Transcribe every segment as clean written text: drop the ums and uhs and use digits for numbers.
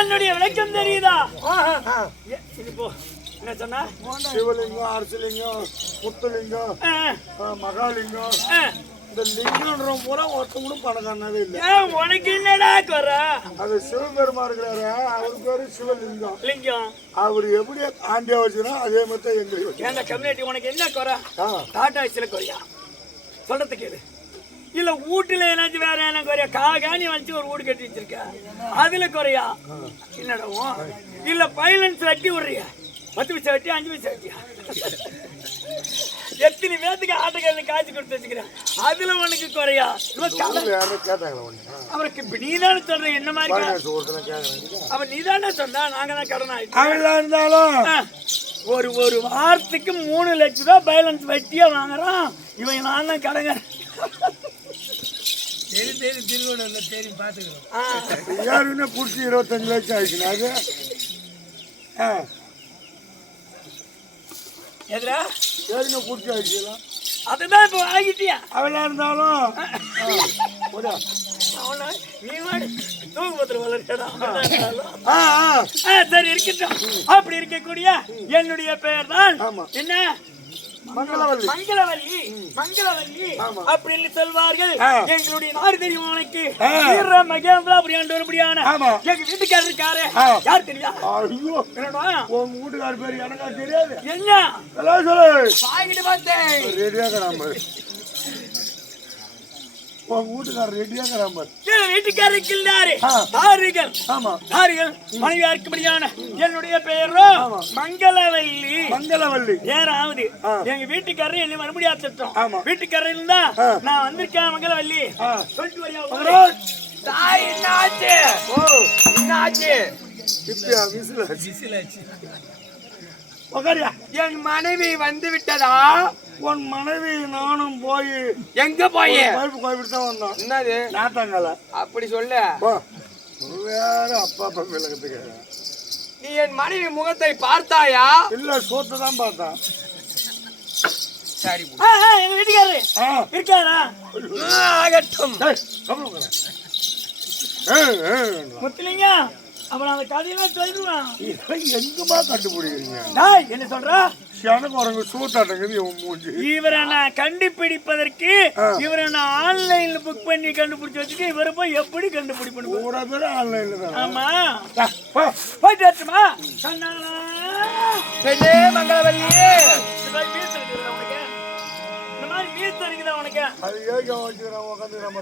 என்னுடைய விளக்கம் தெரியுதா? இப்போ என்ன சொன்னா? சிவலிங்கம், அரசலிங்கம், முத்துலிங்கம், மகாலிங்கம், இந்த லிங்கம்ன்ற பூரா ஒருத்தம் கூட பணக்காரனாவே இல்லை. உனக்கு என்னடா குறை? அது சிவபெருமா இருக்கிறாரு, அவரு பேரு சிவலிங்கம். லிங்கம் அவரு எப்படி ஆண்டியா வச்சுக்கணும் அதே மாதிரி தான் எங்களுக்கு. ஏன்னா கம்யூனிட்டி உனக்கு என்ன குறை? டாடா சில குறையா சொல்றது கேளு. இல்ல வீட்டுல ஏதாச்சும் வேற என்ன குறையா? காணி வச்சு ஒரு வீடு கட்டி வச்சிருக்க அதுல குறையா? என்னடவும் இல்ல பைலன்ஸ் வட்டி விடுறியா? 10 பைசா வட்டி, 5 பைசா வட்டியா? எத்தனை பேத்துக்கு ஆட்டக்காரனை காய்ச்சி கொடுத்து வச்சுக்கிறேன் அதுல உனக்கு குறையா? அவருக்கு நீதானே சொல்ற என்ன மாதிரி? அவன் நீதானே சொன்னா நாங்க தான் கடன் ஆயிட்டோம். ஒரு வாரத்துக்கு 3 லட்சம் ரூபாய் பைலன்ஸ் வட்டியா வாங்குறான் இவன். நான் தான் கடங்க தெரியும் பாத்துக்கிறோம். யாருன்னு குடிச்சு 25 லட்சம் ஆயிடுச்சுனா அது எதுரா யாருன்னு குடிச்சு ஆயிடுச்சுலாம் அதுதான் இப்ப ஆகிட்டியா? அவளா இருந்தாலும் சரி இருக்கட்டும். அப்படி இருக்கக்கூடிய என்னுடைய பெயர் தான் என்ன? மங்களவல்லி. மங்களவல்லி, மங்களவல்லி அப்படின்னு சொல்வார்கள். எங்களுடைய நாடு தெரியும் உனக்கு? வீர மகேந்திராபுரி ஒருபடியான எங்க வீட்டுக்காரர் இருக்காரு. யார் தெரியா? ஐயோ உங்க வீட்டுக்காரர் பேரு எனக்கு தெரியாது. என்ன சொல்லு வாங்கிட்டு பார்த்தேன். ரெடியாக உங்க வீட்டுக்காரர் ரெடியாக வீட்டுக்காரருக்கு இல்லாரு தாரிகள். தாரிகள் மனைவியா இருக்கும்படியான என்னுடைய பெயரோ மங்களவல்லி. மங்களவல்லி ஏறாவது எங்க வீட்டுக்காரர் என்ன மறுபடியும் திட்டம். வீட்டுக்காரர் இருந்தா நான் வந்திருக்கேன் மங்களவல்லி சொல்லிட்டு வரியா? தாய் என்னாச்சு? என்னாச்சு? என் மனைவி வந்து விட்டதா? உன் மனைவி நானும் போய் எங்க போய் கோயிலுக்கு தான் வந்தோம். என்னது நாட்டாங்கல அப்படி சொல்ல வேற அப்பா அப்பா விளக்கத்துக்கு. நீ என் மனைவி முகத்தை பார்த்தாயா? இல்ல சோத்தை தான் பார்த்தேன். சரி எங்க வீட்டுக்காரரு இருக்காரா? ஆகட்டும் முத்துலிங்க அப்புறம் அந்த கதையெல்லாம் சொல்லுவான். எங்கம்மா கண்டுபிடிக்கிறீங்க? என்ன சொல்றா? இவரை நான் கண்டுபிடிப்பதற்கு இவரை நான் ஆன்லைன்ல புக் பண்ணி கண்டுபிடிச்சு வச்சுட்டு இவரை போய் எப்படி கண்டுபிடிப்பேன்? ஆமா போயிட்டு வரட்டுமா? மங்களவல்லி இந்த மாதிரி மீஸ் இருக்குதா உனக்கு? அது ஏக வச்சுக்கிறேன் உட்காந்து நம்ம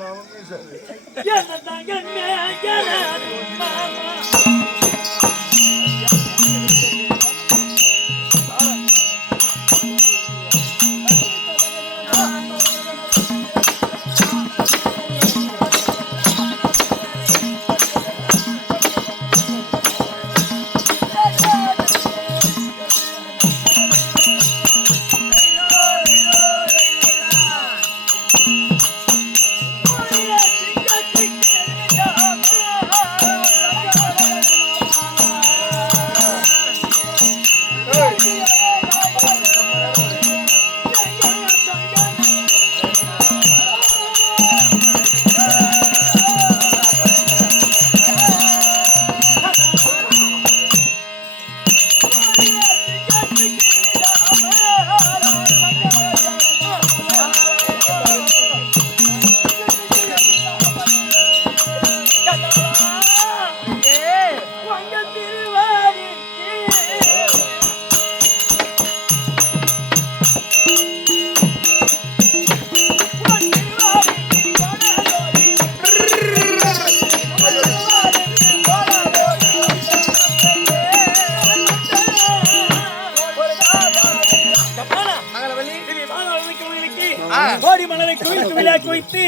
கோடி மலரை குவித்து விழா குவித்து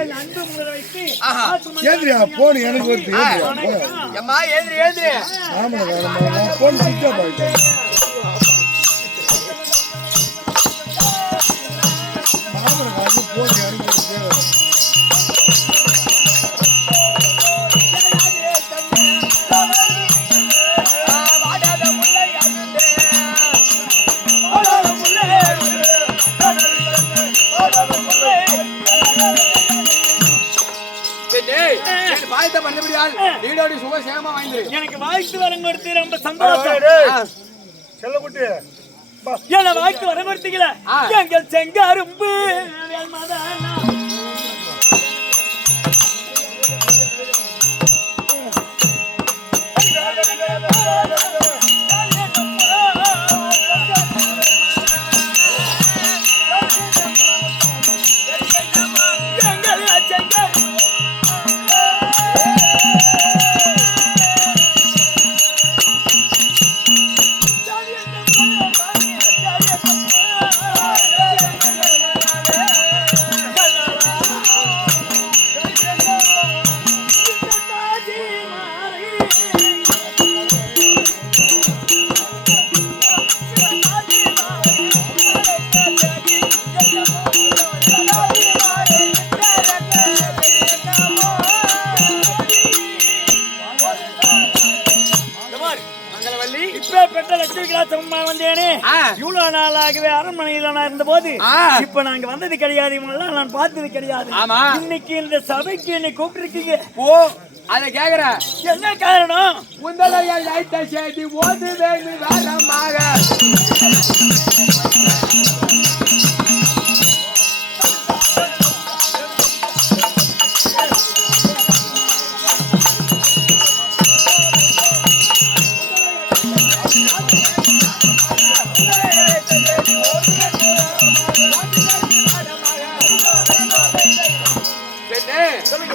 என் அன்பு முதல் வைத்து ஏந்திரியா போன் எனக்கு வருது. அம்மா ஏந்திரி ஏந்திரி. ஆமா நான் போன் சுவிட்ச் ஆஃப் ஆயிட்டேன். ஆமா நான் போன் எனக்கு வருது. பாயத்தை பண்ணபடியால் நீடோடி சுகசேமா வாங்கிரு. எனக்கு வாழ்த்து வரம் கொடுத்து ரொம்ப சந்தோஷம். செல்லக்குட்டி என்ன வாழ்த்து வரம் கொடுத்தீங்கள எங்கள் செங்காரும்பு இவ்வளவு நாளாகவே அரண்மனையில நான் இருந்த போது இப்ப நாங்க வந்தது கிடையாது, இவங்கெல்லாம் நான் பார்த்தது கிடையாது. இன்னைக்கு இந்த சபைக்கு என்னை கூப்பிட்டுருக்கீங்க. ஓ அத கேக்குற என்ன காரணம்? உந்தலைய லைட்ட சேதி ஓது வேணு வரமாக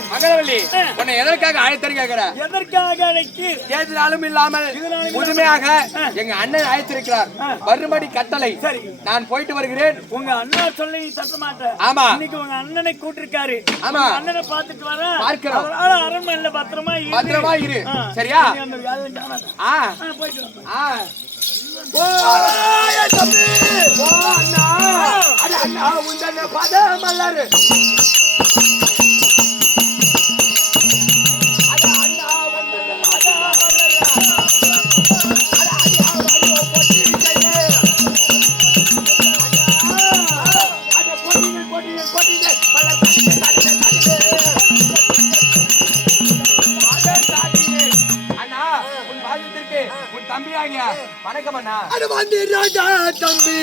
மகளவள்ளி, உன்னை எதற்காக அழைத்திருக்கிற? எதற்காக அழைக்கு? ஏதினாலும் இல்லாமல் முழுமையாக எங்க அண்ணன் அழைத்திருக்கிறார். வரும்படி கட்டளை. சரி, நான் போயிட்டு வருகிறேன். உங்க அண்ணா சொல்ல நீ தட்ட மாட்ட. ஆமா, இன்னைக்கு உங்க அண்ணனை கூட்டிருக்காரு. ஆமா, அண்ணனை பார்த்துட்டு வர பார்க்கிறோம். அரண்மனையில பத்திரமா இரு. சரியா? போயிட்டு மல்லரு தம்பியாகியா வணக்கம் அண்ணா. அது வந்து ராஜா தம்பி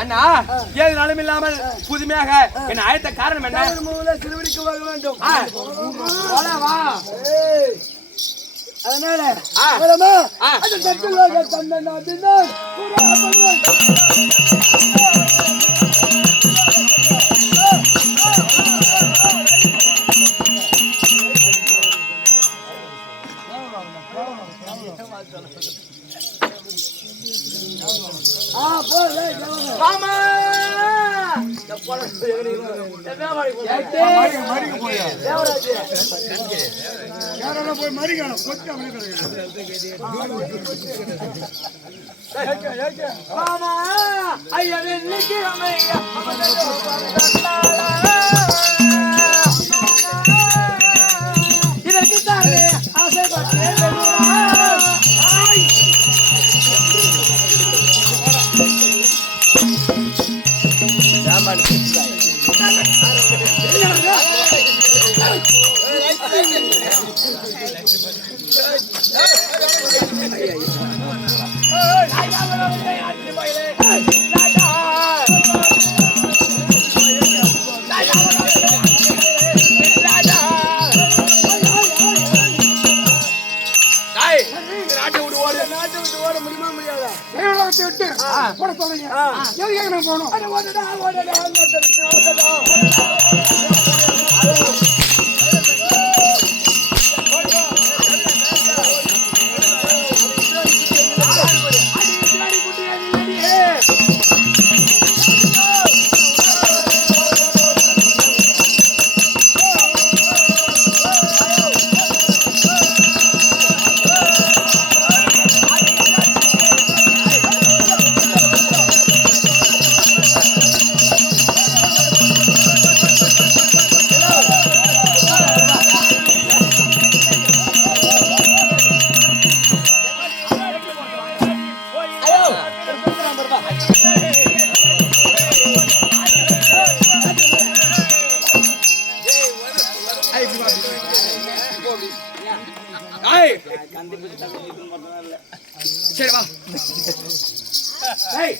அண்ணா. ஏழு நாளும் இல்லாமல் புதுமையாக என் ஆயத்த காரணம் என்ன? திருவடிக்கு வர வேண்டும். அதனால இதற்கு தானே ஆசைப்பட்டேன். சரி வா. டேய்,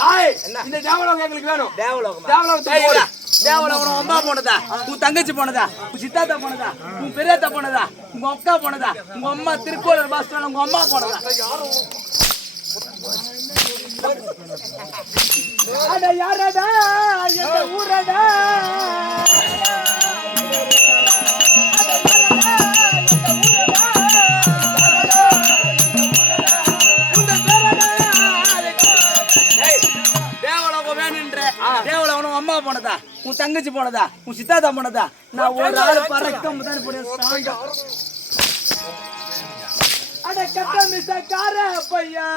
டேய், இந்த தேவலோகம் எங்களுக்கு வேணும். தேவலோகத்துக்கு போடா. தேவலோகம் அம்மா போனதா, உன் தங்கச்சி போனதா, உன் சித்தாத்தா போனதா, உன் பெரியத்தா போனதா, உங்க அக்கா போனதா, உங்க அம்மா திருக்கோளூர் பஸ் ஸ்டாண்ட் உங்க அம்மா போனதா? அட யாரடா எங்க ஊரடா, தேவலோகம் அம்மா போனதா, உன் தங்கச்சி போனதா, உன் சித்தாத்தா போனதா? நான் ஒரு ஆள் பறக்கம் தான் போனேன். அட கட்ட மிசக்கார பையா,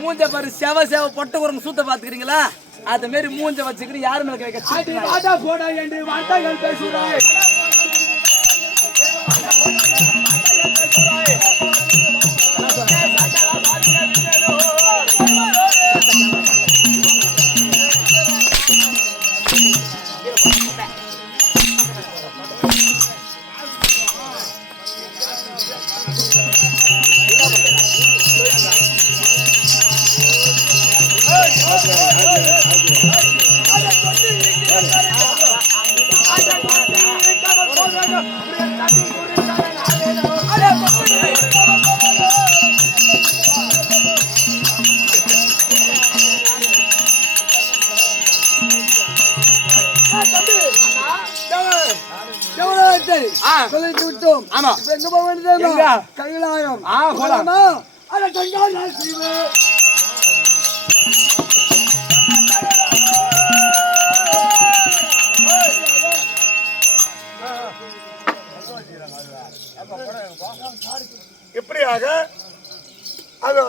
மூஞ்ச பாரு, செவ செவ பொட்ட குரங்கு சூத்த பாத்துக்கிறீங்களா? அத மாதிரி மூஞ்ச வச்சுக்கிட்டு யாரு மேல வைக்க போடா என்று வார்த்தைகள் பேசுறாய். ஆமா எங்க போக வேண்டியது? கைலாயம். போலாமா? அட கங்காள சீவே இப்படியாக அது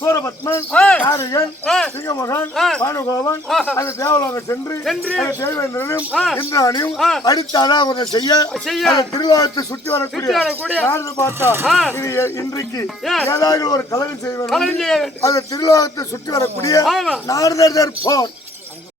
சூரபத்மன், காரிகன், சிங்கமகன், பானுகோபன் அந்த தேவலோகம் சென்று தேவேந்திரனும் இந்திராணியும் அடித்தாடா அவரை செய்ய திருவாரத்தை சுற்றி வரக்கூடிய நாரது பார்த்தா இது இன்றைக்கு ஏதாவது ஒரு கலகம் செய்ய வேண்டும். அந்த திருவாரத்தை சுற்றி வரக்கூடிய நாரதர் போர்